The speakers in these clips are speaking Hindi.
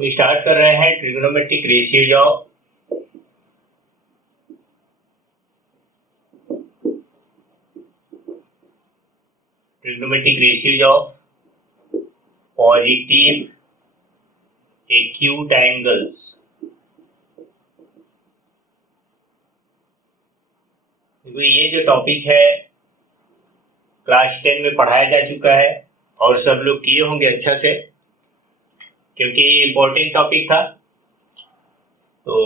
हम स्टार्ट कर रहे हैं trigonometric ratios of positive acute angles. देखो ये जो टॉपिक है क्लास 10 में पढ़ाया जा चुका है और सब लोग किए होंगे अच्छा से, क्योंकि इम्पोर्टेंट टॉपिक था। तो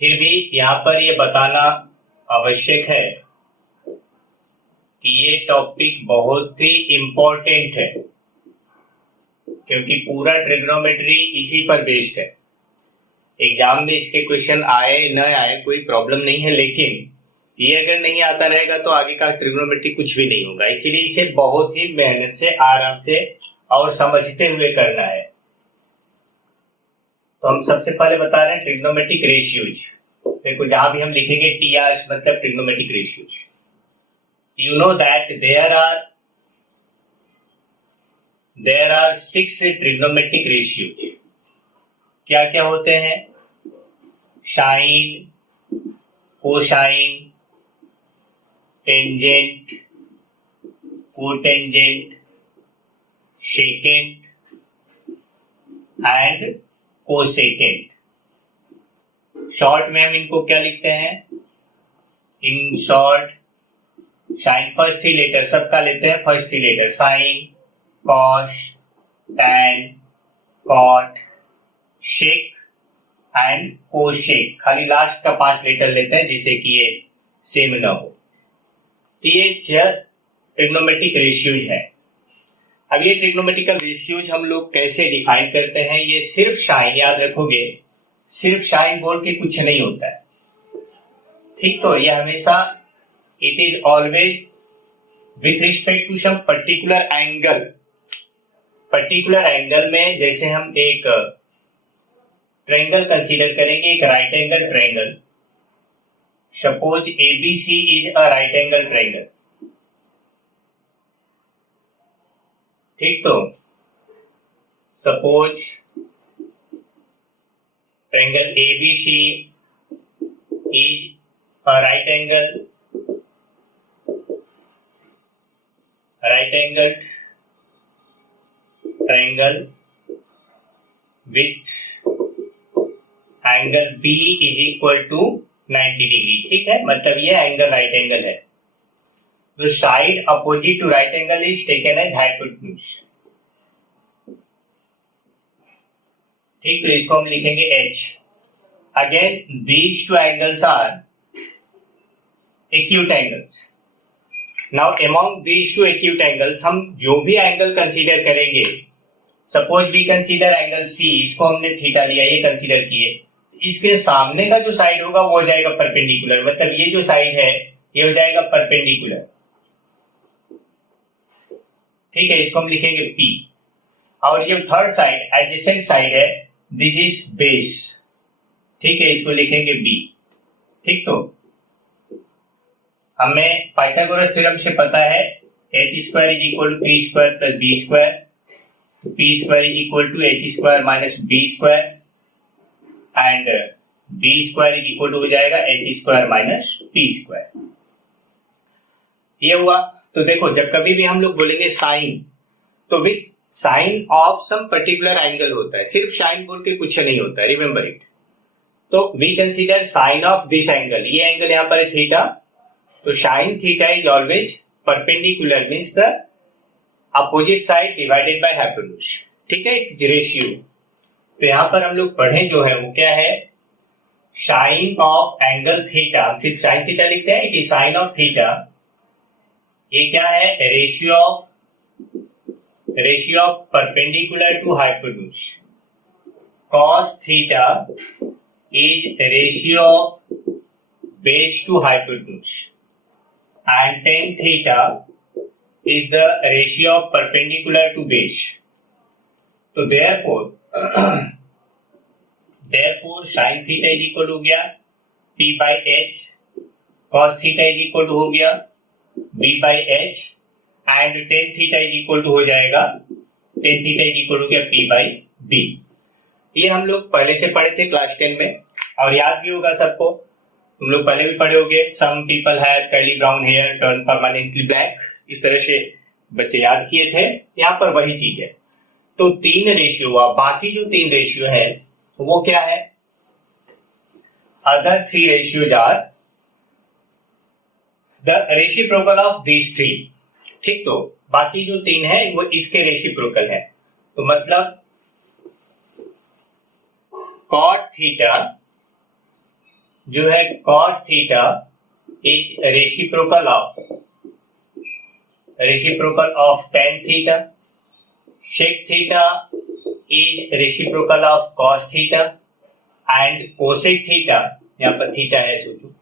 फिर भी यहाँ पर ये बताना आवश्यक है कि ये टॉपिक बहुत ही इम्पोर्टेंट है, क्योंकि पूरा ट्रिग्नोमेट्री इसी पर बेस्ड है। एग्जाम में इसके क्वेश्चन आए न आए कोई प्रॉब्लम नहीं है, लेकिन ये अगर नहीं आता रहेगा तो आगे का ट्रिग्नोमेट्री कुछ भी नहीं होगा। इसीलिए इसे बहुत ही मेहनत से, आराम से और समझते हुए करना है। तो हम सबसे पहले बता रहे हैं ट्रिग्नोमेट्रिक रेशियोज। देखो जहां भी हम लिखेंगे टीआर मतलब trigonometric ratios. You know that there are 6 trigonometric ratios. क्या क्या होते हैं? Sine, cosine, tangent, cotangent, secant and cosecant. Short में हम इनको क्या लिखते हैं? In short sine first 3 letter सबका लेते हैं। First 3 letter sine, cos, tan, cot, sec and cosec. खाली लास्ट का 5 लेटर लेते हैं जिससे कि ये सेम ना हो। तो ये ट्रिग्नोमेट्रिक रेशियोज है। अब ये ट्रिग्नोमेट्रिकल रेशियोज हम लोग कैसे डिफाइन करते हैं? ये सिर्फ साइन, याद रखोगे, सिर्फ साइन बोल के कुछ नहीं होता है, ठीक? तो ये हमेशा it is always with respect to some particular angle. Particular angle में जैसे हम एक ट्रायंगल कंसीडर करेंगे, एक right angle triangle. Suppose ABC is a right angle triangle, ठीक? तो suppose triangle ABC is a right angle triangle with angle B is equal to 90 degree, ठीक है? मतलब ये एंगल राइट एंगल है। तो side opposite to right angle is taken as hypotenuse, ठीक? तो इसको हम लिखेंगे H। Again these two angles are acute angles. Now among these two acute angles हम जो भी एंगल कंसीडर करेंगे, suppose we consider angle C, इसको हमने थीटा लिया, ये कंसीडर किए। इसके सामने का जो साइड होगा वो हो जाएगा परपेंडिकुलर, मतलब ये जो साइड है ये हो जाएगा परपेंडिकुलर, ठीक है? इसको हम लिखेंगे P। और ये थर्ड साइड एडजेसेंट साइड है, दिस इज बेस, ठीक है? इसको लिखेंगे B, ठीक? तो हमें पाइथागोरस थ्योरम से पता है h² is equal to 3² plus b², p² is equal to h² minus b² and b² is equal to हो जाएगा h² माइनस p²। ये हुआ। तो देखो जब कभी भी हम लोग बोलेंगे साइन, तो with sine of some particular angle होता है, सिर्फ साइन बोल के कुछ नहीं होता है, रिमेंबर इट। तो we consider sine of this angle, ये एंगल यहां पर है थीटा। तो sine theta is always perpendicular, means the opposite side divided by hypotenuse, ठीक है? It is ratio. तो यहां पर हम लोग पढ़े जो है वो क्या है? साइन ऑफ एंगल थीटा, हम सिर्फ साइन थीटा लिखते हैं, it is sine of theta. ये क्या है? Ratio of perpendicular to hypotenuse. Cos theta is ratio of base to hypotenuse and tan theta is the ratio of perpendicular to base. तो therefore sin theta is equal हो गया P by H, cos theta is equal हो गया B by H and tan theta is equal हो जाएगा tan theta इज इक्वल हो गया P बाई बी। ये हम लोग पहले से पढ़े थे क्लास 10 में और याद भी होगा सबको, तुम लोग पहले भी पढ़े होगे। Some people have curly brown hair turn permanently black, इस तरह से बच्चे याद किए थे। यहाँ पर वही चीज है। तो 3 रेशियो हुआ, बाकी जो 3 रेशियो है वो क्या है? Other 3 ratios are the reciprocal of these 3। ठीक, तो बाकी जो 3 है वो इसके रेसिप्रोकल है। तो मतलब कॉट थीटा जो है, cot theta is reciprocal of tan theta, sec theta is reciprocal of cos theta and cosec theta, यहाँ पर थीटा है सोचो,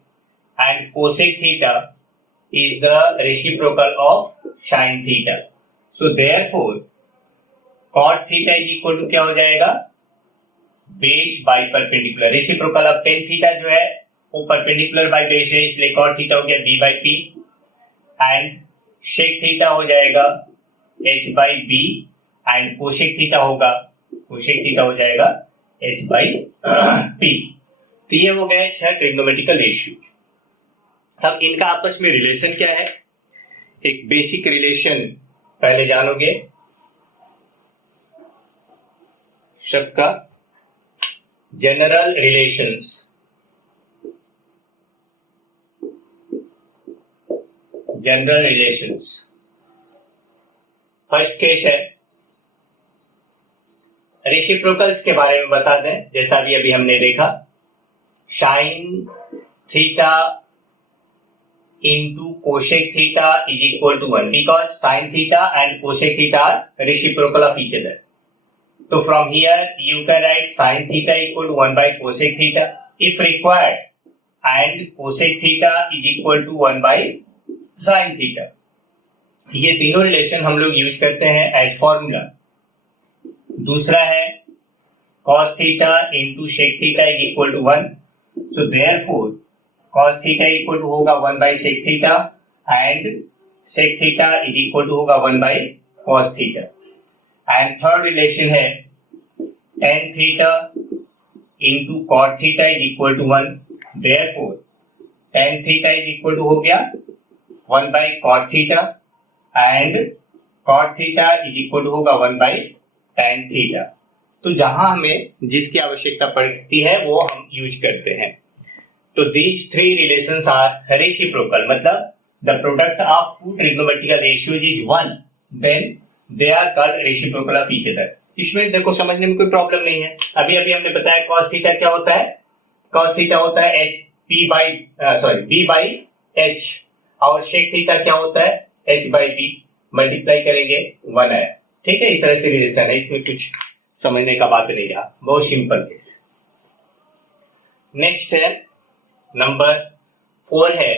and cosec theta is the reciprocal of sine theta. So therefore cot theta is equal to क्या हो जाएगा? Base by perpendicular. Reciprocal of tan theta जो है वो परपेंडिकुलर बाई बेस है, इसलिए कॉट थीटा हो गया B by P, and sec theta हो जाएगा H by B, and cosec theta हो जाएगा एच बाई पी। तो ये हो गए 6 ट्रिग्नोमेट्रिकल रेशियो। अब इनका आपस में रिलेशन क्या है? एक बेसिक रिलेशन पहले जानोगे सबका, general relations. General relations first case है। रेसिप्रोकल्स के बारे में बता दें, जैसा भी अभी हमने देखा, sine theta into cosec theta is equal to 1 because sine theta and cosec theta are reciprocal of each other. So from here you can write sin theta equal to 1 by cosec theta if required, and cosec theta is equal to 1 by sin theta। ये तीनों रिलेशन हम लोग यूज करते हैं एज फॉर्मूला। दूसरा है cos theta into sec theta is equal to 1, so therefore cos theta equal to होगा 1 by sec theta and sec theta is equal to होगा 1 by cos theta। And third relation है tan theta into cot theta is equal to 1, therefore tan theta is equal to हो गया 1 by cot theta and cot theta is equal to होगा 1 बाई tan थीटा। तो जहां हमें जिसकी आवश्यकता पड़ती है वो हम यूज करते हैं। तो these 3 relations are reciprocal, मतलब the product of 2 trigonometrical ratios is 1, then they are called reciprocal of each other। इसमें देखो समझने में कोई प्रॉब्लम नहीं है। अभी अभी हमने बताया cos थीटा क्या होता है? cos थीटा होता है b बाई h, और sec थीटा क्या होता है? h बाई b, मल्टीप्लाई करेंगे 1 आया। ठीक है, इस तरह से रिलेशन है, इसमें कुछ समझने का बात नहीं रहा, बहुत सिंपल केस। नेक्स्ट है नंबर 4 है,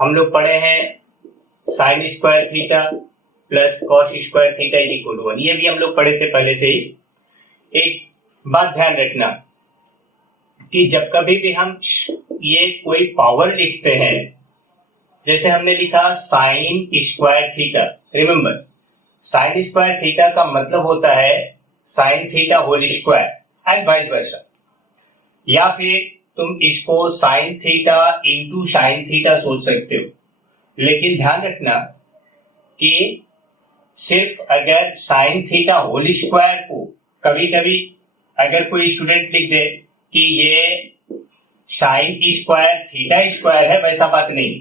हम लोग पढ़े हैं sine square theta plus cos square theta is equal to 1। ये भी हम लोग पढ़े थे पहले से ही। एक बात ध्यान रखना कि जब कभी भी हम ये कोई पावर लिखते हैं, जैसे हमने लिखा sine square theta, remember sine square theta का मतलब होता है sine theta whole square and vice versa, या फिर तुम इसको sine theta into sine theta सोच सकते हो। लेकिन ध्यान रखना कि सिर्फ अगर साइन थीटा होल स्क्वायर को कभी कभी अगर कोई स्टूडेंट लिख दे कि ये साइन स्क्वायर थीटा स्क्वायर है, वैसा बात नहीं।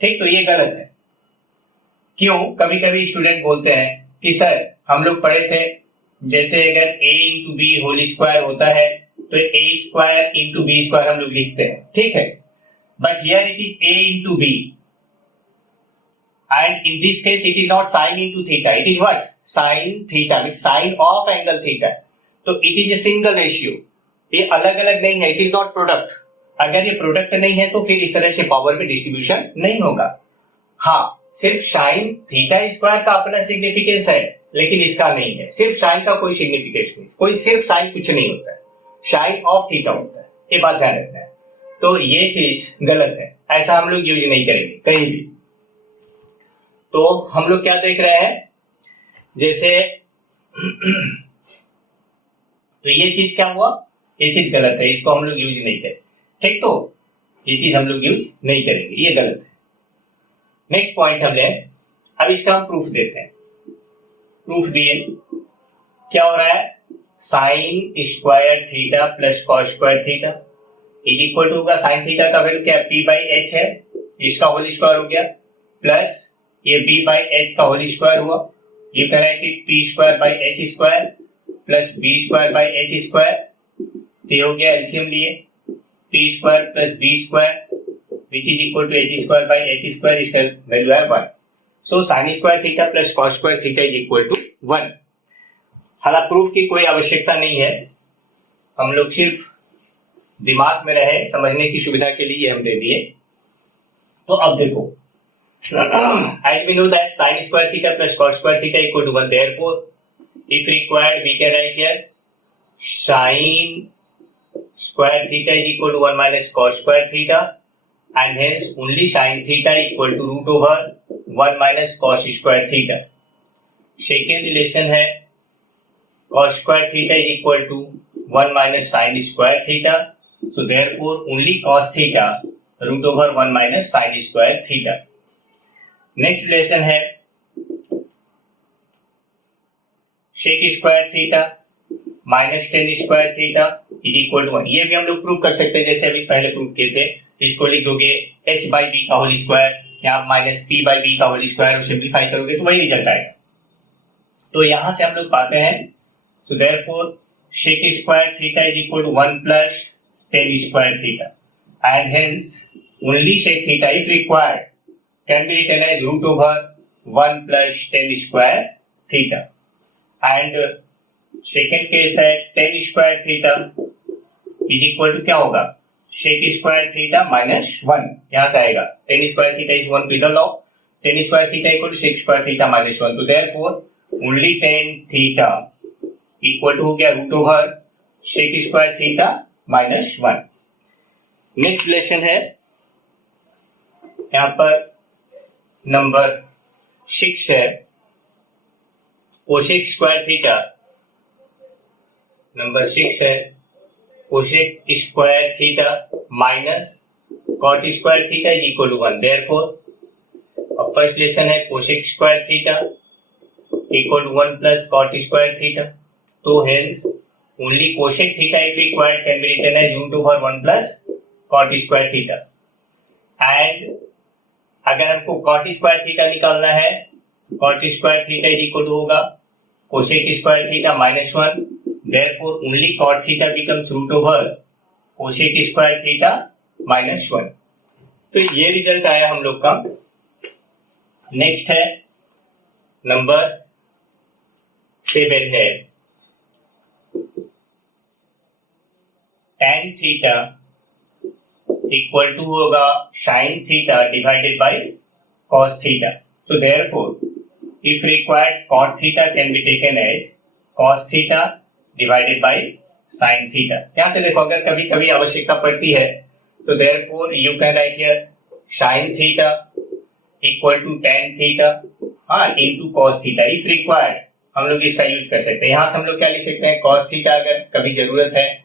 ठीक, तो ये गलत है। क्यों? कभी कभी स्टूडेंट बोलते हैं कि सर हम लोग पढ़े थे जैसे अगर a into B whole square होता है तो a square into B square हम लोग लिखते हैं, ठीक है, but here it is a into B and in this case it is not sin into theta, it is what? Sin theta, means sin of angle theta। तो it is a single ratio, ये अलग अलग नहीं है, it is not product। अगर ये प्रोडक्ट नहीं है तो फिर इस तरह से पावर में डिस्ट्रीब्यूशन नहीं होगा। हाँ, सिर्फ साइन थीटा स्क्वायर का अपना सिग्निफिकेंस है, लेकिन इसका नहीं है। सिर्फ साइन का कोई सिग्निफिकेंस नहीं, कोई सिर्फ साइन कुछ नहीं होता है, साइन ऑफ थीटा होता है, ये बात ध्यान रखना है। तो ये चीज गलत है, ऐसा हम लोग यूज नहीं करेंगे कहीं भी। तो हम लोग क्या देख रहे हैं, जैसे तो ये चीज क्या हुआ, ये चीज गलत है, इसको हम लोग यूज नहीं करें। ठीक, तो ये चीज हम लोग यूज नहीं करेंगे, ये गलत है। नेक्स्ट पॉइंट हम ले, अब इसका हम प्रूफ देते हैं। प्रूफ दिए, क्या हो रहा है, sine square theta plus cos square theta is equal to होगा, साइन थीटा का वैल्यू क्या है, पी बाई एच है, इसका होल स्क्वायर हो गया, प्लस ये बी बाई एच का होल स्क्वायर हुआ, you can write it P square by H square plus B square by H square. ये हो गया, एलसीएम लिए, P square plus B square which is equal to H square by H square, इसका वैल्यू है 1। So sine square theta plus cos square theta is equal to 1। हालांकि प्रूफ की कोई आवश्यकता नहीं है, हम लोग सिर्फ दिमाग में रहे समझने की सुविधा के लिए हम दे दिए। तो अब देखो, as we know that sin square theta plus cos square theta equal to 1, therefore if required we can write here sin square theta is equal to 1 minus cos square theta, and hence only sin theta equal to root over 1 minus cos square theta. Second relation है cos square theta is equal to 1 minus sin square theta, so therefore only cos theta root over 1 minus sin square theta. Next relation है sec square theta minus tan square theta is equal to 1। ये भी हम लोग प्रूव कर सकते हैं, जैसे अभी पहले प्रूव किए थे। इसको लिख दोगे h बाई बी का होल स्क्वायर, यहाँ माइनस पी बाई बी का होल स्क्वायर, सिंप्लीफाई करोगे तो वही रिजल्ट आएगा। तो यहां से हम लोग पाते हैं, so therefore sec square theta is equal to 1 plus tan square theta, and hence only sec theta if required can be written as root over 1 plus 10 square theta, and second case है tan square theta is equal to क्या होगा, sec square theta minus 1, यहाँ से आएगा tan square theta is 1 with the log, tan square theta equal to sec square theta minus 1, तो therefore only tan theta equal to हो गया root over sec square theta minus 1। Next relation है यहाँ पर नंबर 6 है कोसेक स्क्वायर थीटा, नंबर 6 है cosec square theta minus cot square theta is equal to 1। Therefore अब फर्स्ट रिलेशन है cosec square theta equal to 1 plus cot square theta, तो hence only cosec theta if required can be written as root over 1 plus cot square theta, and अगर हमको कॉट स्क्वायर थीटा निकालना है, cot square theta is equal to होगा cosec square theta minus 1, therefore only cot theta becomes root over cosec square theta minus 1। तो ये रिजल्ट आया हम लोग का। नेक्स्ट है नंबर 7 है tan थीटा इक्वल टू होगा sine theta divided by cos theta, so therefore if required cot theta can be taken as cos theta divided by sin theta। यहाँ से देखो, अगर कभी कभी आवश्यकता पड़ती है तो therefore you can write here sin theta equal to tan theta into cos theta if required, हम लोग इसका यूज कर सकते हैं। यहाँ से हम लोग क्या लिख सकते हैं, cos theta अगर कभी जरूरत है,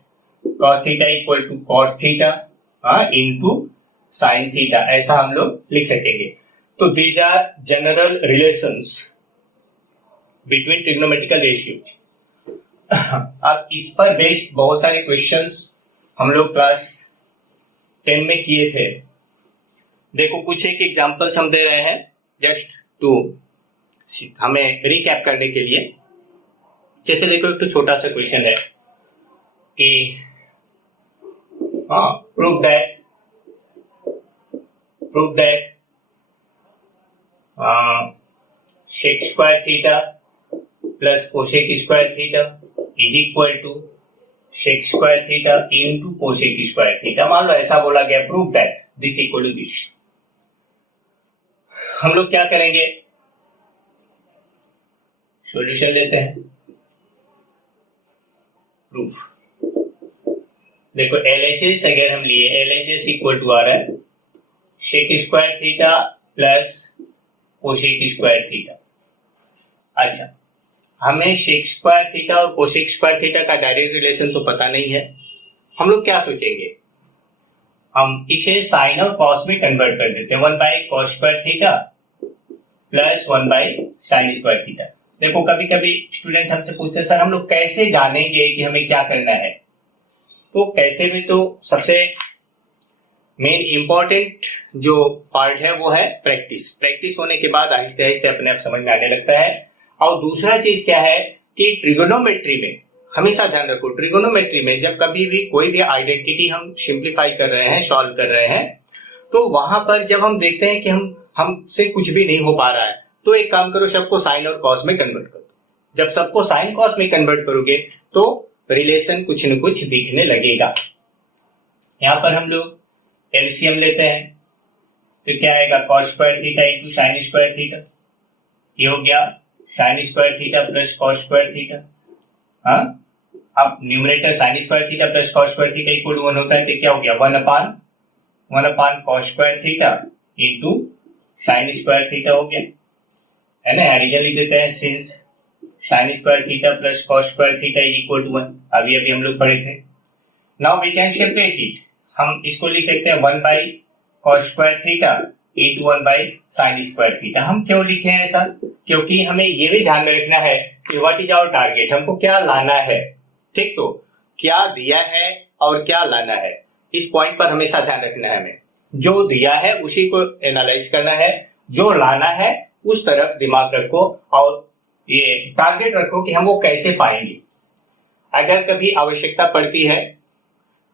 cos theta equal to cot theta into sin theta, ऐसा हम लोग लिख सकेंगे। तो these are general relations between trigonometrical ratios. अब इस पर बेस्ड बहुत सारे क्वेश्चंस हम लोग क्लास 10 में किए थे। देखो कुछ एक एग्जांपल्स हम दे रहे हैं जस्ट टू हमें रिकैप करने के लिए। जैसे देखो एक तो छोटा सा क्वेश्चन है कि prove that sec square theta plus cosec square theta is equal to sec square theta into cosec square theta। मान लो ऐसा बोला गया, prove that this equal to this। हम लोग क्या करेंगे, सॉल्यूशन लेते हैं, प्रूफ। देखो LHS अगर हम लिए, LHS इक्वल टू आ रहा है sec square theta plus cosec square theta. अच्छा, हमें सेक स्क्वायर थीटा और कोसेक स्क्वायर थीटा का डायरेक्ट रिलेशन तो पता नहीं है। हम लोग क्या सोचेंगे, हम इसे साइन और कॉस में कन्वर्ट कर देते हैं। 1/cos square theta plus 1/sin square theta. देखो कभी कभी स्टूडेंट हमसे पूछते हैं सर हम लोग कैसे जानेंगे कि हमें क्या करना है। तो कैसे में तो सबसे मेन इंपॉर्टेंट जो पार्ट है वो है प्रैक्टिस। प्रैक्टिस होने के बाद आहिस्ते आहिस्ते अपने आप समझ में आने लगता है। और दूसरा चीज क्या है कि ट्रिगोनोमेट्री में हमेशा ध्यान रखो, ट्रिगोनोमेट्री में जब कभी भी कोई भी आइडेंटिटी हम सिंप्लीफाई कर रहे हैं, सॉल्व कर रहे हैं, तो वहां पर जब हम देखते हैं कि हमसे कुछ भी नहीं हो पा रहा है, तो एक काम करो, सबको साइन और कॉस में कन्वर्ट करो। जब सबको साइन कॉस में कन्वर्ट करोगे तो रिलेशन कुछ न कुछ दिखने लगेगा। यहां पर हम लोग एलसीएम लेते हैं, तो क्या आएगा, cos square theta into sine square theta. ये हो गया sine square theta plus cos square theta. हाँ, अब numerator sine square theta plus cos square theta equal to 1 होता है, तो क्या हो गया 1/1 cos square theta into sine square theta हो गया, है ना। रीजन लिख देते हैं, since sine square theta plus cos square theta is equal to 1। अभी अभी हम लोग पढ़े थे। Now we can separate it. हम इसको लिख सकते हैं 1/cos square theta into 1/sin square theta. हम क्यों लिखे हैं ऐसा, क्योंकि हमें ये भी ध्यान में रखना है कि व्हाट इज आवर टारगेट, हमको क्या लाना है। ठीक, तो क्या दिया है और क्या लाना है, इस पॉइंट पर हमेशा ध्यान रखना है। हमें जो दिया है उसी को एनालाइज करना है, जो लाना है उस तरफ दिमाग रखो और ये टारगेट रखो कि हम वो कैसे पाएंगे। अगर कभी आवश्यकता पड़ती है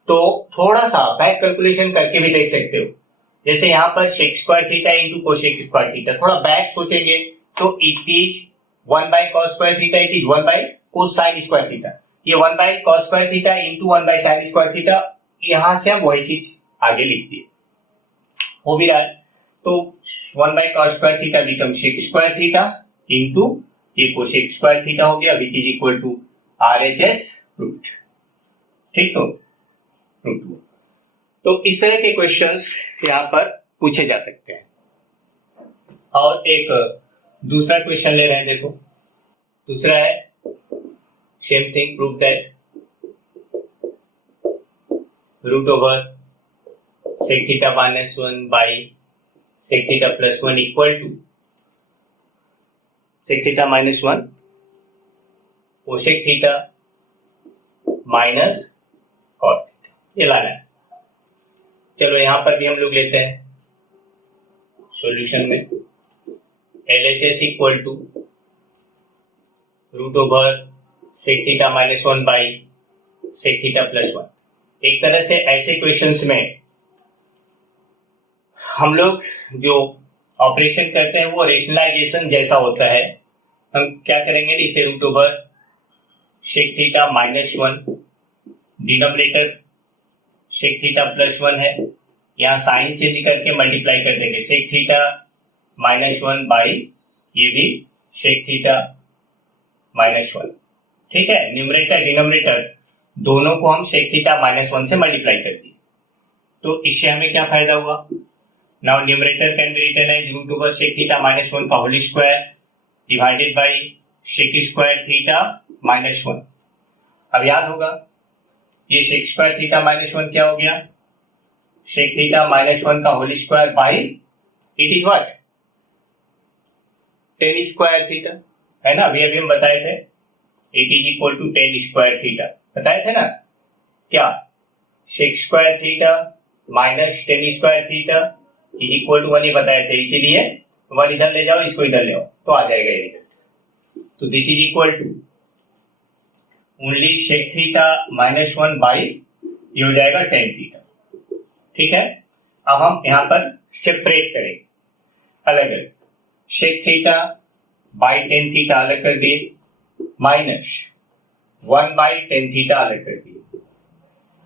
तो थोड़ा सा बैक कैलकुलेशन करके भी देख सकते हो। जैसे यहाँ पर sec square theta into cosec square theta, थोड़ा बैक सोचेंगे तो it is 1/cos square theta, it is 1/cos sine square theta. ये 1/cos square theta into 1/sin square theta, यहां से हम वही चीज आगे लिख दिए, हो भी रहा है। तो 1/cos square theta become sec square theta into ये कोसेक स्क्वायर थीटा हो गया, which is equal to RHS root. ठीक, तो रूट 2। तो इस तरह के क्वेश्चंस यहां पर पूछे जा सकते हैं। और एक दूसरा क्वेश्चन ले रहे हैं, देखो दूसरा है same thing, prove that root over sec theta minus 1 by sec theta plus 1 equal to sec theta minus 1 cosec theta minus cot theta, ये लाना है। चलो यहां पर भी हम लोग लेते हैं सॉल्यूशन में LHS equal to root over sec theta minus 1 by sec theta plus 1। एक तरह से ऐसे क्वेश्चंस में हम लोग जो ऑपरेशन करते हैं वो रेशनलाइजेशन जैसा होता है। हम क्या करेंगे, इसे root over sec theta minus 1, denominator sec theta plus 1 है, यहाँ साइन से निकल के मल्टीप्लाई कर देंगे सेक थीटा माइनस 1 बाई ये भी सेक थीटा माइनस 1। ठीक है, न्यूमरेटर डिनोमिनेटर दोनों को हम सेक थीटा माइनस 1 से मल्टीप्लाई कर दिए। तो इससे हमें क्या फायदा हुआ, now numerator can be written as root over sec theta minus 1 का whole square divided by sec square theta minus 1। अब याद होगा ये सेक स्क्वायर थीटा माइनस 1 क्या हो गया, सेक थीटा माइनस 1 का whole square by it is what, tan square theta, है ना। अभी अभी हम बताए थे it is equal to tan square theta, बताए थे ना। क्या, sec square theta minus tan square theta is equal to 1 ही बताए थे, इसीलिए 1 इधर ले जाओ, इसको इधर ले आओ तो आ जाएगा ये रिजल्ट। तो this is equal to only sec theta minus 1 by ये हो जाएगा टेन थीटा। ठीक है, अब हम यहां पर सेपरेट करेंगे, अलग अलग sec theta by tan theta अलग कर दिए, माइनस 1 बाई टेन थीटा अलग कर दिए।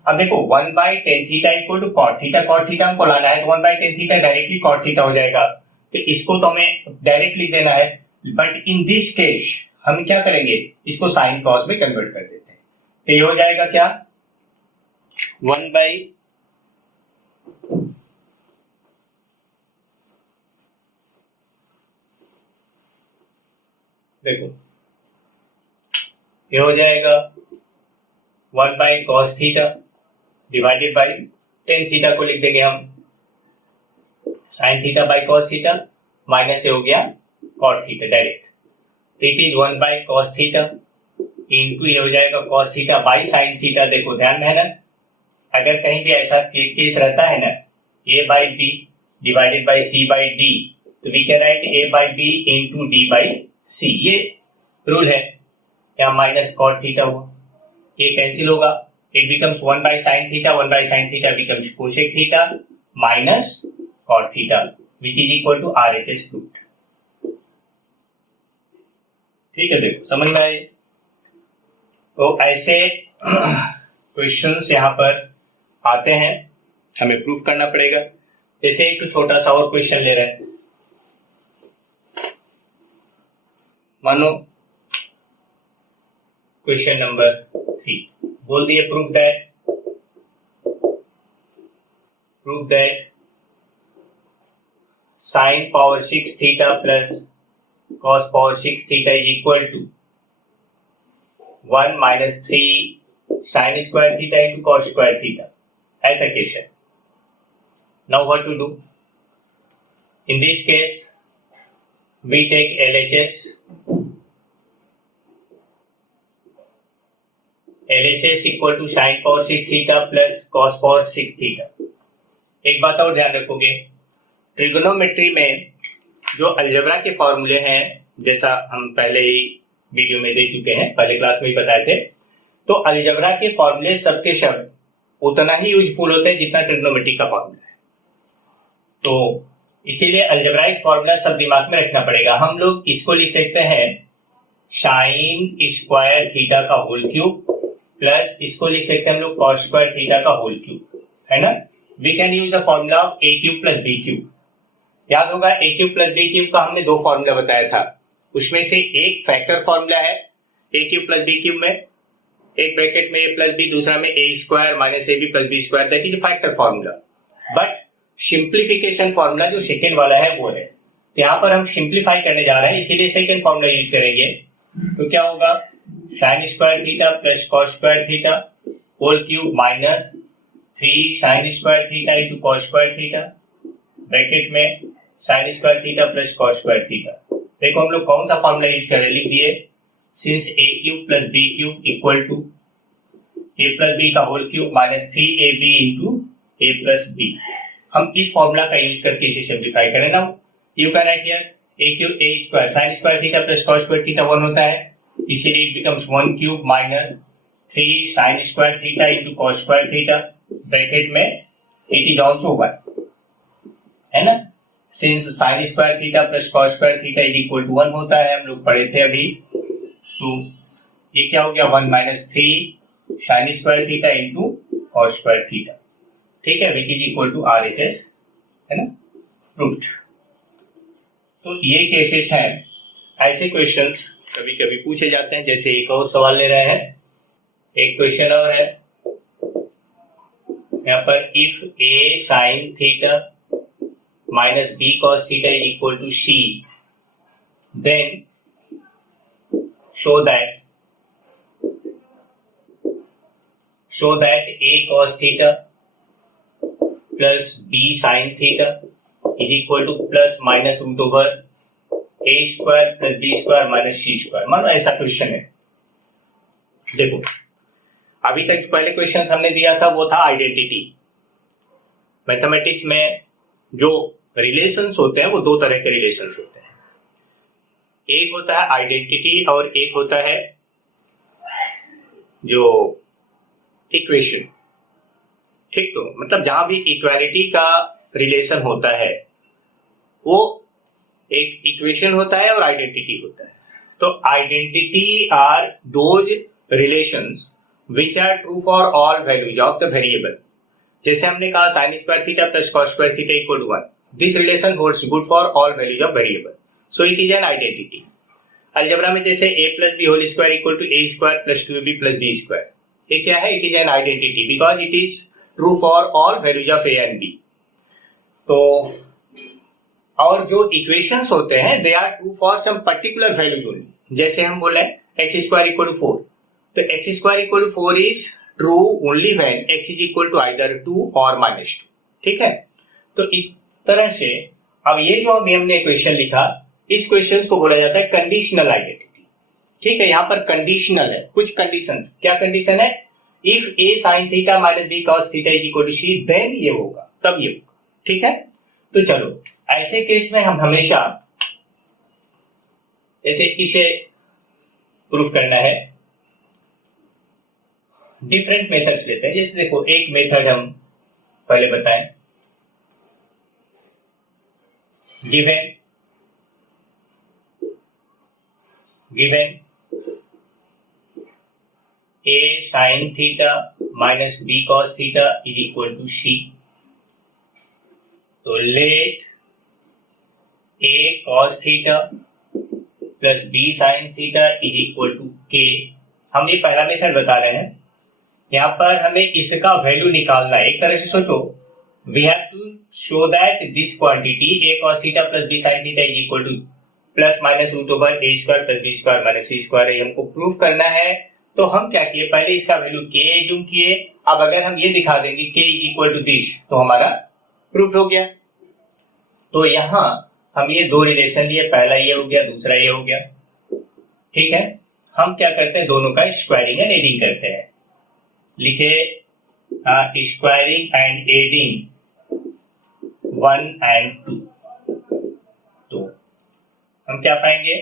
अब देखो 1 by tan theta equal to cot theta, cot theta हमको लाना है तो 1 by tan theta directly cot theta हो जाएगा, तो इसको तो हमें डायरेक्टली देना है। बट इन दिस केस हम क्या करेंगे, इसको साइन कॉस में कन्वर्ट कर देते हैं, तो ये हो जाएगा क्या 1 बाई देखो ये हो जाएगा 1 by cos theta divided by tan theta को लिख देंगे हम sine theta by cos theta minus ये हो गया कॉट थीटा डायरेक्ट। तो it is 1 by cos theta into ये हो जाएगा cos theta by sine theta. देखो ध्यान है ना, अगर कहीं भी ऐसा केस रहता है ना a by B divided by C by D, तो we can write a by B into D by C, ये रूल है। यहाँ माइनस कॉट थीटा हुआ, ये कैंसिल होगा, it becomes 1 by sine theta, 1 by sine theta becomes cosec theta minus cot theta which is equal to RHS root. ठीक है, देखो समझ में आए। तो ऐसे क्वेश्चंस यहाँ पर आते हैं, हमें प्रूफ करना पड़ेगा। जैसे एक छोटा सा और क्वेश्चन ले रहे हैं, मानो क्वेश्चन नंबर 3 बोल दिए proof that sine power 6 theta plus cos power 6 theta is equal to 1 minus 3 sine square theta into cos square theta. ऐसा क्वेश्चन। Now what to do in this case, we take LHS equal to sin power 6 theta plus cos power 6 theta। एक बात और ध्यान रखोगे, ट्रिगोनोमेट्री में जो अलजेब्रा के फॉर्मूले हैं, जैसा हम पहले ही वीडियो में देख चुके हैं, पहले क्लास में ही बताए थे, तो अलजेब्रा के फॉर्मूले सबके शब्द उतना ही यूजफुल होते हैं जितना ट्रिगोनोमेट्री का फॉर्मूला है। तो इसीलिए अलजेब्राइक फॉर्मूला सब दिमाग में रखना पड़ेगा। हम लोग इसको लिख सकते हैं साइन स्क्वायर थीटा का होल क्यूब प्लस इसको लिख सकते हैं हम लोग कॉस स्क्वायर थीटा का होल क्यूब, है ना। We can use the formula of a cube plus b cube. याद होगा a cube plus b cube का हमने दो फॉर्मूला बताया था, उसमें से एक फैक्टर फॉर्मूला है a cube plus b cube में, एक ब्रैकेट में ए प्लस बी, दूसरा में a square minus a b plus B square, that is factor formula. But simplification formula जो सेकेंड वाला है वो है, यहाँ पर हम सिंप्लीफाई करने जा रहे हैं, इसीलिए सेकेंड फॉर्मूला यूज करेंगे। तो क्या होगा, sine square theta plus cos square theta whole cube minus 3 sine square theta into cos square theta, bracket में sine square theta plus cos square theta. देखो हम लोग कौन सा फॉर्मूला यूज कर रहे हैं, लिख दिए since a cube plus b cube equal to a plus b का whole cube minus 3ab into a plus b. हम इस फॉर्मूला का यूज करके इसे सिंप्लीफाई करें ना। You can write here a cube a square sine square theta plus cos square theta 1 होता है, इसीलिए it becomes 1 cube minus 3 sine square theta into cos square theta, bracket में इट इज आल्सो 1, है ना। Since sine square theta plus cos square theta is equal to 1 होता है, हम लोग पढ़े थे अभी। तो ये क्या हो गया 1 minus 3 sine square theta into cos square theta, ठीक है, which is equal to RHS, है ना, प्रूफ्ड। तो ये केसेस हैं, ऐसे क्वेश्चंस कभी कभी पूछे जाते हैं। जैसे एक और सवाल ले रहे हैं, एक क्वेश्चन और है यहाँ पर, if A sine theta minus B cos theta is equal to C, then show that A cos theta plus B sin theta is equal to plus minus root over A square plus B square minus C square। मानो ऐसा क्वेश्चन है। देखो अभी तक पहले क्वेश्चन हमने दिया था वो था आइडेंटिटी। मैथमेटिक्स में जो रिलेशंस होते हैं वो दो तरह के रिलेशंस होते हैं, एक होता है आइडेंटिटी और एक होता है जो इक्वेशन। ठीक, तो मतलब जहां भी इक्वालिटी का रिलेशन होता है वो एक इक्वेशन होता है और आइडेंटिटी होता है। तो identity are those relations which are true for all values of the variable. जैसे हमने कहा sine square theta plus cos square theta equal to 1, this relation holds good for all values of variable, so it is an identity. Algebra में जैसे a plus b whole square equal to a square plus 2ab plus b square, ये क्या है, it is an identity because it is true for all values of a and b। तो और जो इक्वेशंस होते हैं they are true for some particular values only. जैसे हम बोले x स्क्वायर इक्वल टू 4, तो x square equal to 4 is true only when x is equal to either 2 और -2। ठीक है, तो इस तरह से अब ये जो अभी हमने क्वेश्चन लिखा, इस क्वेश्चन को बोला जाता है कंडीशनल आइडेंटिटी। ठीक है, यहां पर कंडीशनल है, कुछ कंडीशंस। क्या कंडीशन है? If a sine theta minus b cos theta is equal to c, then ये होगा, तब ये होगा। ठीक है, तो चलो ऐसे केस में हम हमेशा जैसे इसे प्रूफ करना है, डिफरेंट मेथड्स लेते हैं। जैसे देखो, एक मेथड हम पहले बताएं, given a sine theta minus b cos theta is equal to c, तो let a cos theta plus b sine theta is equal to k. हम ये पहला मेथड बता रहे हैं, यहां पर हमें इसका वैल्यू निकालना है। एक तरह से सोचो, we have to show that this quantity a cos theta plus b sine theta is equal to plus minus root over a square plus B square minus c square, ये हमको प्रूफ करना है। तो हम क्या किए, पहले इसका वैल्यू के एज्यूम किए। अब अगर हम ये दिखा देंगे के इज इक्वल टू दिस, तो हमारा प्रूफ हो गया। तो यहां हम ये दो रिलेशन लिए, पहला ये हो गया, दूसरा ये हो गया। ठीक है, हम क्या करते हैं, दोनों का स्क्वायरिंग एंड एडिंग करते हैं। लिखे स्क्वायरिंग एंड एडिंग 1 and 2, तो हम क्या पाएंगे,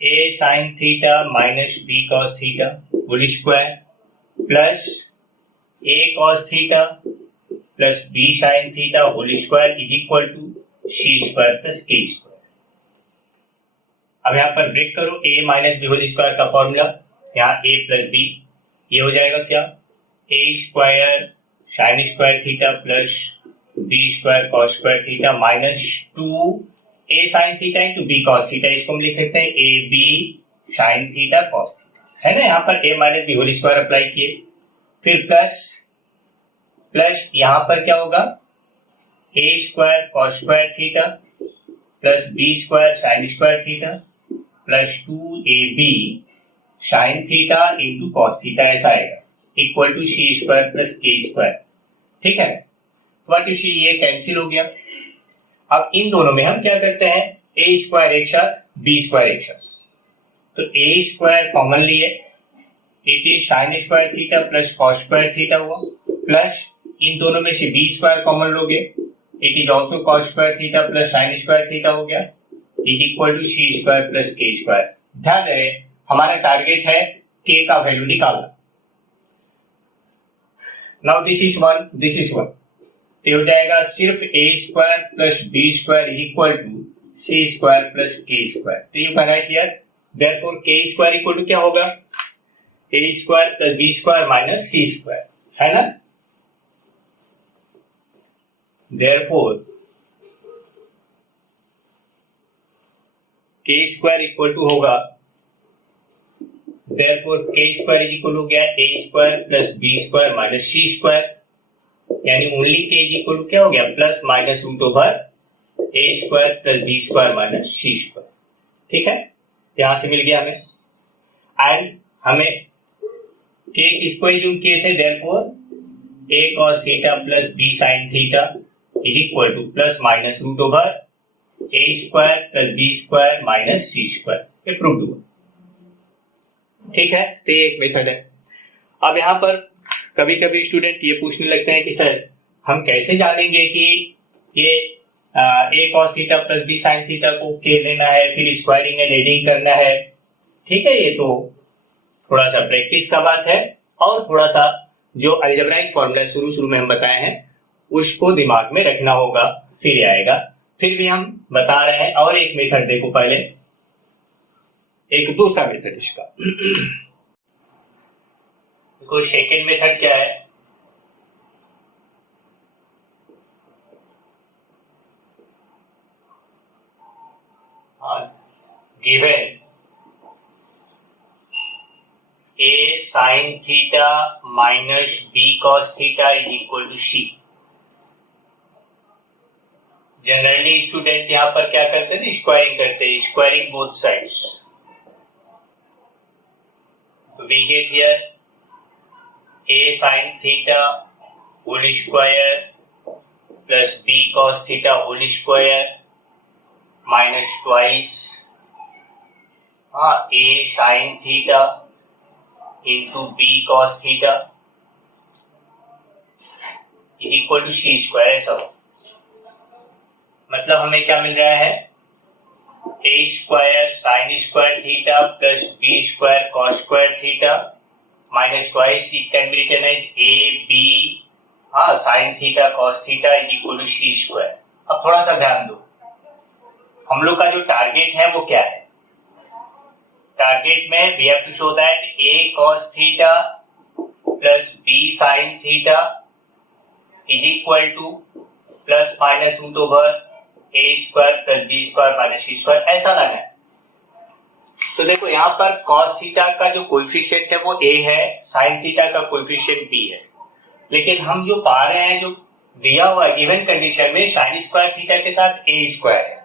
a sine theta minus b cos theta whole square plus a cos theta plus b sine theta whole square is equal to c square plus k square. अब यहां पर ब्रेक करो, a minus b whole square का फॉर्मूला, यहाँ ए प्लस बी, ये हो जाएगा क्या, a square sine square theta plus B square cos square theta minus 2 a sine theta into b cos theta. इसको हम लिख सकते हैं a b sine theta cos theta, है ना। यहाँ पर a minus b whole square apply किए, फिर प्लस यहां पर क्या होगा, a square cos square theta plus B square sine square theta plus 2ab sine theta into cos theta, ऐसा आएगा, equal to c square plus k square. ठीक है, व्हाट यू सी, ये कैंसिल हो गया। अब इन दोनों में हम क्या करते हैं, ए स्क्वायर एक साथ, बी स्क्वायर एक साथ। तो ए स्क्वायर कॉमन लिए, it is sine square theta plus cos square theta हुआ, प्लस इन दोनों में से बी स्क्वायर कॉमन लोगे, it is also cos square theta plus sine square theta हो गया, is equal to c square plus k square. ध्यान रहे, हमारा टारगेट है के का वैल्यू निकालना। Now this is 1, this is 1, तो हो जाएगा सिर्फ a square plus B square is equal to c square plus k square. तो you can write here, therefore k square equal to क्या होगा, a square plus B square minus c square, है ना। Therefore k square equal to होगा, therefore k square is equal हो गया a square plus B square minus c square, यानी only k is equal to क्या हो गया, plus minus root over a square plus B square minus c square. ठीक है, यहां से मिल गया हमें। एंड हमें के किसको एज्यूम किए थे, therefore a cos theta plus b sine theta is equal to plus minus root over a square plus B square minus c square, ये प्रूव हुआ। ठीक है, तो ये एक मेथड है। अब यहां पर कभी कभी स्टूडेंट ये पूछने लगते हैं कि सर हम कैसे जानेंगे कि ये a cos theta plus b sine theta को के लेना है, फिर स्क्वायरिंग एंड एडिंग करना है। ठीक है, ये तो थोड़ा सा प्रैक्टिस का बात है, और थोड़ा सा जो अलजेब्राइक फॉर्मूला शुरू में हम बताए हैं उसको दिमाग में रखना होगा, फिर ये आएगा। फिर भी हम बता रहे हैं, और एक मेथड देखो, पहले एक दूसरा मेथड इसका देखो। सेकेंड मेथड क्या है, given a sine theta minus b cos theta is equal to c. Generally student यहां पर क्या करते हैं, स्क्वायरिंग करते हैं, squaring both sides. we get here a sin theta whole square plus b cos theta whole square minus twice a sin theta into b cos theta is equal to c square. ऐसा हो, मतलब हमें क्या मिल रहा है, a square sine square theta plus b square cos square theta minus twice it can be written as a b sine theta cos theta is equal to c square. अब थोड़ा सा ध्यान दो, हम लोग का जो टारगेट है वो क्या है. टारगेट में we have to show that a cos theta plus b sin theta is equal to plus minus root over a square plus b square minus c square, ऐसा लाना है. तो देखो यहाँ पर cos थीटा का जो कोएफिशिएंट है वो a है, sin थीटा का कोएफिशिएंट b है, लेकिन हम जो पा रहे हैं, जो दिया हुआ गिवन कंडीशन में sin स्क्वायर थीटा के साथ a स्क्वायर है.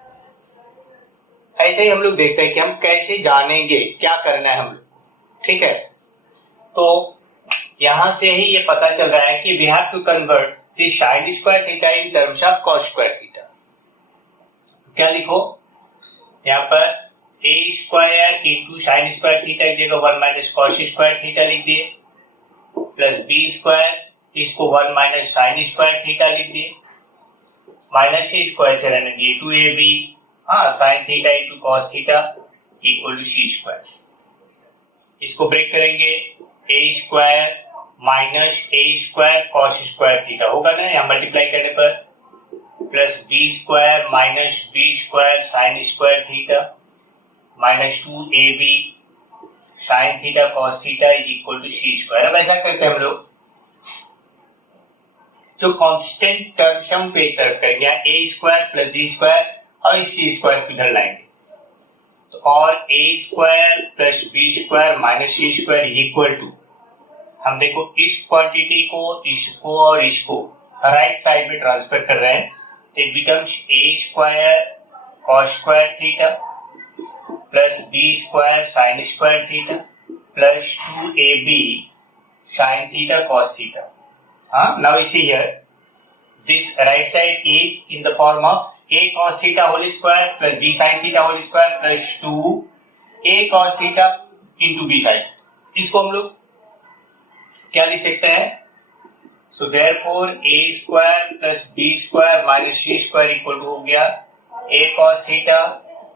ऐसे ही हम लोग देखते हैं कि हम कैसे जानेंगे क्या करना है हम लोग. ठीक है, तो यहां से ही ये पता चल रहा है कि we have to convert this sin square theta in terms of cos square theta. क्या लिखो यहाँ पर a square into sine square theta की जगह 1 माइनस कॉस स्क्वायर थीटा लिख दिए, प्लस b स्क्वायर, इसको 1 माइनस साइन स्क्वायर थीटा लिख दिए, माइनस c स्क्वायर से रहने दिए 2ab sine theta into cos theta equal to c square. इसको ब्रेक करेंगे, a square minus a square cos square theta होगा ना, यहाँ मल्टीप्लाई करने पर, plus b square minus b square sine square theta minus 2ab sine theta cos theta is equal to c square. अब ऐसा करते हैं हम लोग, जो कांस्टेंट टर्म्स हम पे तरफ करेंगे, a square plus b square और इस c स्क्वायर को इधर लाएंगे, तो और a square plus b square minus c square equal to, हम देखो इस क्वांटिटी को, इसको और इसको राइट साइड में ट्रांसफर कर रहे हैं, it becomes a square cos square theta plus b square sine square theta plus 2ab sine theta cos theta. Now you see here, this right side is in the form of a cos theta whole square plus b sin theta whole square plus 2 a cos theta into b sin. इसको हम लोग क्या लिख सकते हैं, so therefore a square plus b square minus c square equal to हो गया a cos theta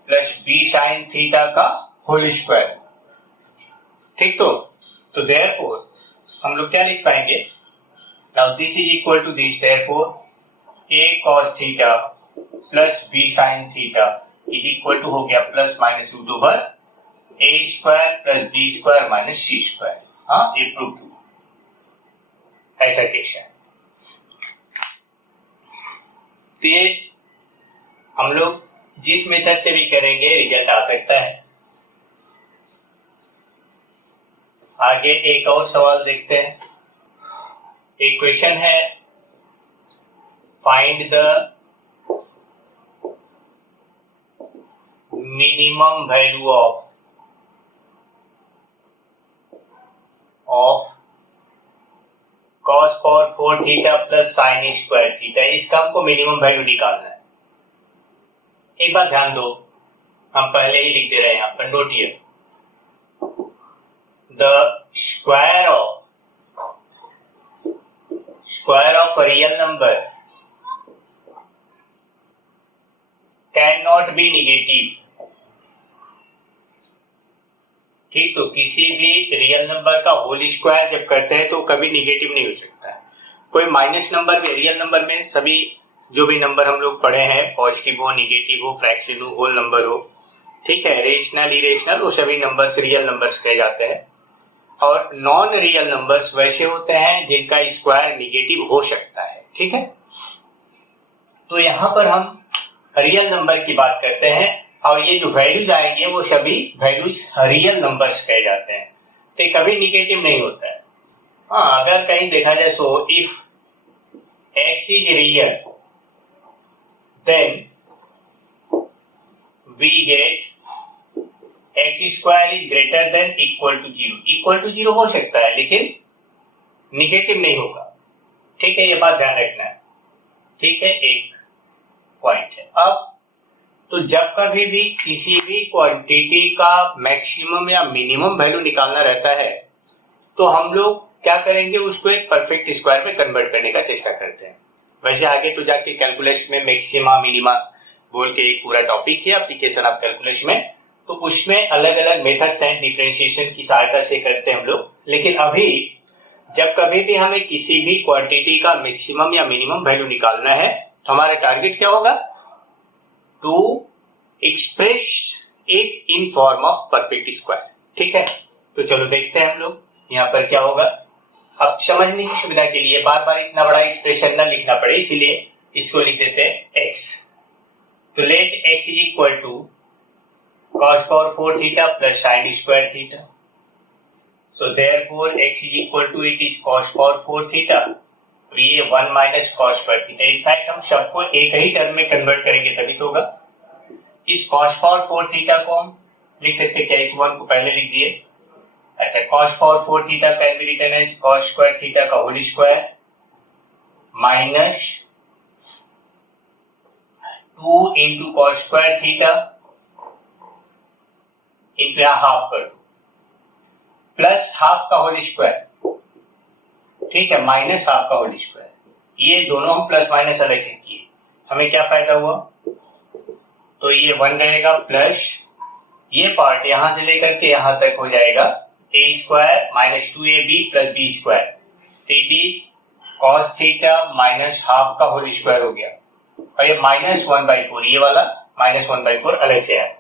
plus b sin theta का whole square. ठीक, तो therefore हम लोग क्या लिख पाएंगे, now this is equal to this, therefore a cos theta plus b sin theta is equal to हो गया plus minus root over a square plus b square minus c square. ये प्रूव टू, ऐसा केस है. तो ये हम लोग जिस मेथड से भी करेंगे रिजल्ट आ सकता है. आगे एक और सवाल देखते हैं. एक क्वेश्चन है, find the minimum value of cos power 4 theta plus sin square theta. इसका हमको मिनिमम वैल्यू निकालना है. एक बार ध्यान दो, हम पहले ही लिख दे रहे हैं यहाँ पर, note here, the square of real number can not be negative. ठीक, तो किसी भी रियल नंबर का होल स्क्वायर जब करते हैं तो कभी निगेटिव नहीं हो सकता है. कोई माइनस नंबर भी, रियल नंबर में सभी जो भी नंबर हम लोग पढ़े हैं, पॉजिटिव हो, निगेटिव हो, फ्रैक्शन हो, होल नंबर हो, ठीक है, रेशनल इरेशनल, वो सभी नंबर्स रियल नंबर्स कहे जाते हैं. और नॉन रियल नंबर्स वैसे होते हैं जिनका स्क्वायर निगेटिव हो सकता है. ठीक है, तो यहां पर हम रियल नंबर की बात करते हैं और ये जो वैल्यूज आएंगे वो सभी वैल्यूज रियल नंबर्स कहे जाते हैं, तो कभी निगेटिव नहीं होता है. अगर कहीं देखा जाए, so if x is real then we get x square is greater than equal to zero. Equal to zero हो सकता है लेकिन निगेटिव नहीं होगा। ठीक है, ये बात ध्यान रखना है। ठीक है, एक पॉइंट है। अब तो जब कभी भी किसी भी क्वांटिटी का मैक्सिमम या मिनिमम वैल्यू निकालना रहता है तो हम लोग क्या करेंगे, उसको एक परफेक्ट स्क्वायर में कन्वर्ट करने का चेष्टा करते हैं। वैसे आगे तो जाके कैलकुलस में मैक्सिमा मिनिमा बोल के एक पूरा टॉपिक है एप्लीकेशन ऑफ कैलकुलस में, तो उसमें अलग अलग मेथड्स एंड डिफरेंशिएशन की सहायता से करते हैं हम लोग। लेकिन अभी जब कभी भी हमें किसी भी क्वांटिटी का मैक्सिमम या मिनिमम वैल्यू निकालना है तो हमारा टारगेट क्या होगा, to express it in form of perfect square. ठीक है, तो चलो देखते हैं हम लोग यहाँ पर क्या होगा। अब समझने की सुविधा के लिए बार बार इतना बड़ा एक्सप्रेशन न लिखना पड़े, इसीलिए इसको लिख देते हैं x। तो let x is equal to cos power 4 theta plus sin square theta. So therefore x is equal to it is cos power 4 theta और ये 1 minus cos square theta. In fact हम सबको एक ही टर्म में कन्वर्ट करेंगे तभी तो होगा। इस cos पावर 4 थीटा को हम लिख सकते हैं क्या, इस 1 को पहले लिख दिए। अच्छा, cos power 4 theta can be written as cos square theta का whole square minus 2 into cos square theta into यहां हाफ कर दो प्लस हाफ का होल स्क्वायर। ठीक है, माइनस हाफ का होल स्क्वायर। ये दोनों हम प्लस माइनस अलग से किए, हमें क्या फायदा हुआ, तो ये 1 रहेगा प्लस ये पार्ट यहां से लेकर के यहां तक हो जाएगा a square minus 2ab plus b square. It is cos theta minus half का होल स्क्वायर हो गया और ये माइनस 1/4, ये वाला माइनस 1/4 अलग से है।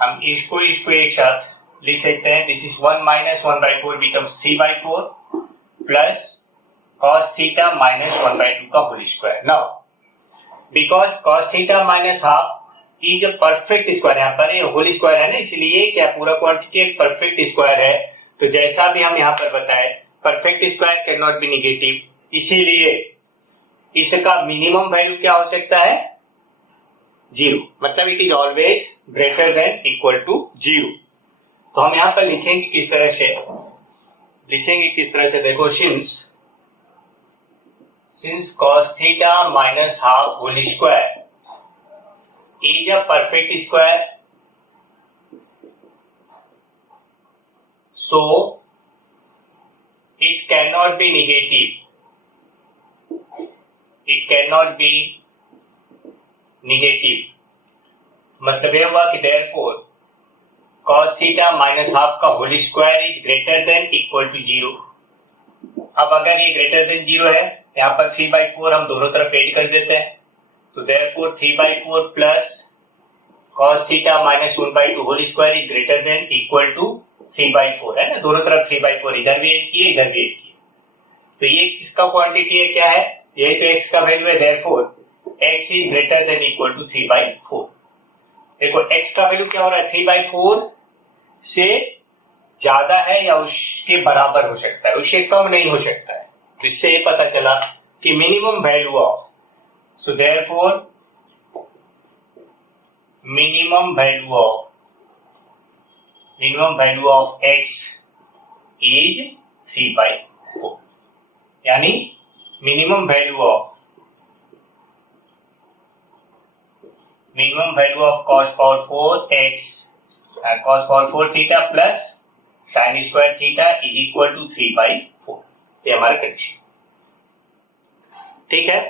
हम इसको एक साथ लिख सकते हैं। This is 1 minus 1/4 becomes 3/4 plus cos theta minus 1/2 का whole square. Now because cos theta minus half is a perfect square, यहाँ पर ये होल स्क्वायर है ना, इसलिए क्या पूरा क्वांटिटी एक परफेक्ट स्क्वायर है। तो जैसा भी हम यहाँ पर बताए, perfect square can not be negative, इसीलिए इसका मिनिमम वैल्यू क्या हो सकता है, 0। मतलब it is always greater than equal to 0। तो हम यहाँ पर लिखेंगे किस तरह से, देखो, since cos theta minus half whole square is a perfect square, so it cannot be negative. It cannot be negative. मतलब ये हुआ कि therefore cos theta minus half का whole square is greater than equal to 0। अब अगर ये ग्रेटर देन 0 है, यहाँ पर 3/4 हम दोनों तरफ ऐड कर देते हैं, तो therefore 3/4 plus cos theta minus 1/2 whole square is greater than equal to 3/4 है ना, दोनों तरफ 3/4 इधर भी ऐड किए इधर भी ऐड किए। तो ये किसका क्वांटिटी है, क्या है, ये तो x का वैल्यू है, therefore x is greater than equal to 3/4। देखो x का वैल्यू क्या हो रहा है, 3/4 से ज्यादा है या उसके बराबर हो सकता है, उससे कम नहीं हो सकता है। तो इससे ये पता चला कि minimum value of, so therefore minimum value of x is 3/4, यानी minimum value of cos power 4 x cos power 4 theta plus sin square theta is equal to 3/4। ये हमारा कंडीशन। ठीक है,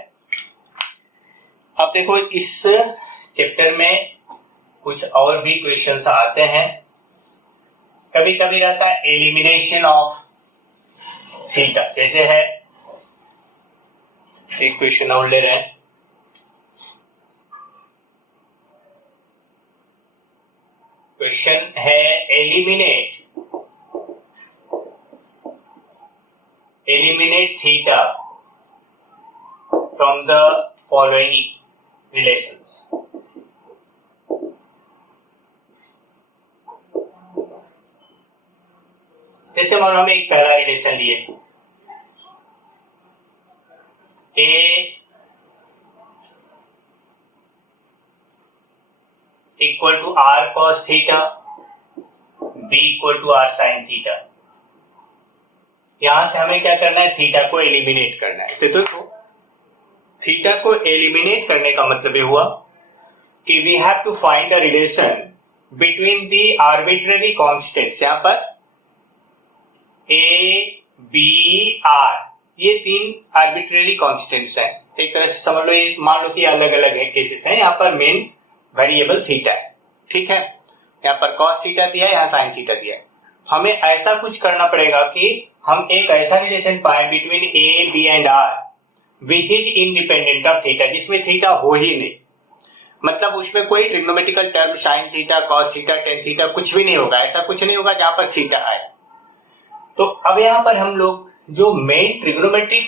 अब देखो इस चैप्टर में कुछ और भी क्वेश्चंस आते हैं। कभी कभी रहता है एलिमिनेशन ऑफ थीटा, जैसे है एक क्वेश्चन और ले रहे हैं। क्वेश्चन है eliminate theta from the following relations. जैसे मानो हमें एक पहला रिलेशन लिए, a equal to r cos theta b equal to r sine theta. यहां से हमें क्या करना है, थीटा को एलिमिनेट करना है। तो देखो थीटा को एलिमिनेट करने का मतलब ये हुआ कि we have to find a relation between the arbitrary constants. यहां पर ए बी आर ये तीन आर्बिट्ररी कॉन्स्टेंट्स हैं। एक तरह से समझ लो, ये मान लो कि अलग अलग है केसेस हैं। यहां पर मेन वेरिएबल थीटा है, ठीक है। यहां पर कॉस थीटा दिया है, यहां साइन थीटा दिया है। हमें ऐसा कुछ करना पड़ेगा कि हम एक ऐसा रिलेशन पाए between a b and r which is independent of theta, जिसमें थीटा हो ही नहीं। मतलब उसमें कोई trigonometrical term sine theta cos theta tan theta कुछ भी नहीं होगा। ऐसा कुछ नहीं होगा जहां पर थीटा आए। तो अब यहां पर हम लोग जो मेन ट्रिग्नोमेट्रिक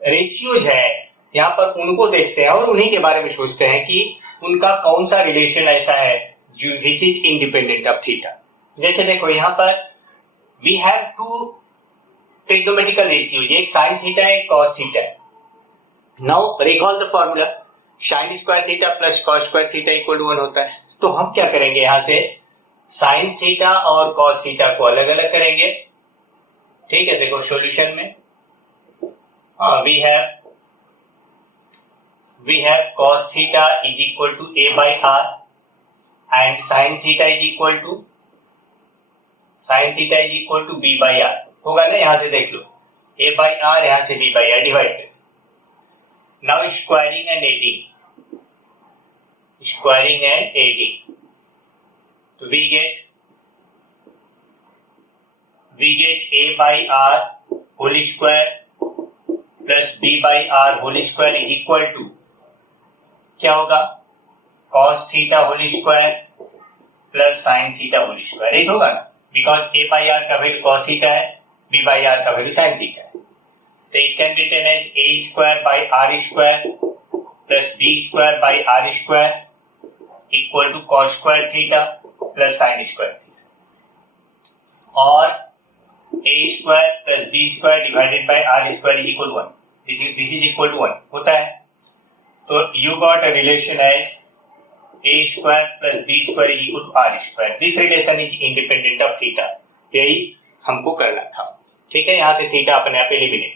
रेशियोज है यहां पर उनको देखते हैं और उन्हीं के बारे में सोचते हैं कि उनका कौन सा रिलेशन ऐसा है which is independent of theta. जैसे देखो यहां पर we have two trigonometrical ratios, एक साइन थीटा है, एक कॉस थीटा है। Now recall the formula, sine square theta plus cos square theta equal to 1 होता है। तो हम क्या करेंगे, यहां से साइन थीटा और कॉस थीटा को अलग अलग करेंगे, ठीक है। देखो सॉल्यूशन में we have cos theta is equal to a by r and sin theta is equal to b by r होगा ना। यहां से देख लो a by r, यहां से b by r डिवाइड कर। नाउ स्क्वायरिंग एंड एडिंग, तो we get a by r whole square plus b by r whole square is equal to क्या होगा, cos theta whole square plus sine theta whole square, एक होगा ना। बिकॉज a बाई आर का वैल्यू cos थीटा है, b बाई आर का वैल्यू साइन थीटा है। तो it can written as a square by R square plus b square by R square equal to cos square theta plus sine square theta, और a square plus b square divided by R square is equal 1। This is equal to 1 होता है। तो you got a relation as a square plus b square is equal to r square. This relation is independent of theta. यही हमको करना था, ठीक है। यहां से थीटा अपने आप एलिमिनेट